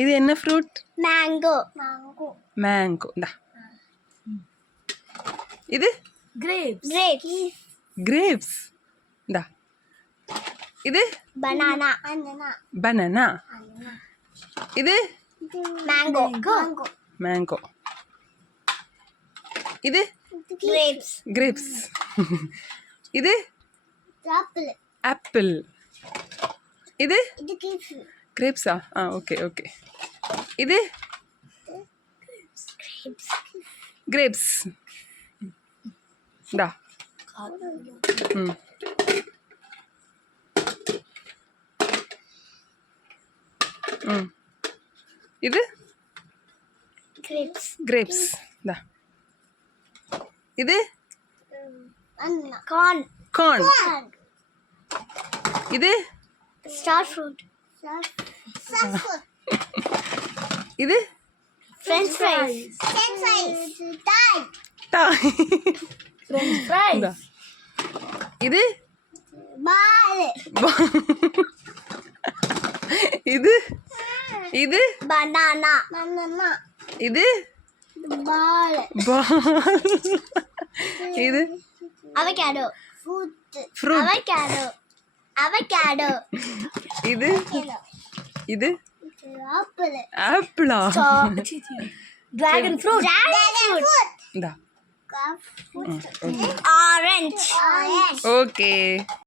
இது என்ன fruit? Mango. Mango. இந்தா. இது கிரேப்ஸ். இந்தா. இது பனானா. பனானா. இது மேங்கோ. மேங்கோ. இது கிரேப்ஸ். இது ஆப்பிள். இது கிரேப்ஸா? Okay okay. இது கிரேப்ஸ். இந்தா. ம். ம். இது கிரேப்ஸ். இந்தா. இது கார்ன். இது ஸ்டார் ஃப்ரூட். இது French fries. இந்தா. இது இது banana. இது Ball. இது Avocado. ஃப்ரூட். Avocado. இது Apple. ஆப்பிளா? Dragon fruit. இந்தா. Orange. ஓகே.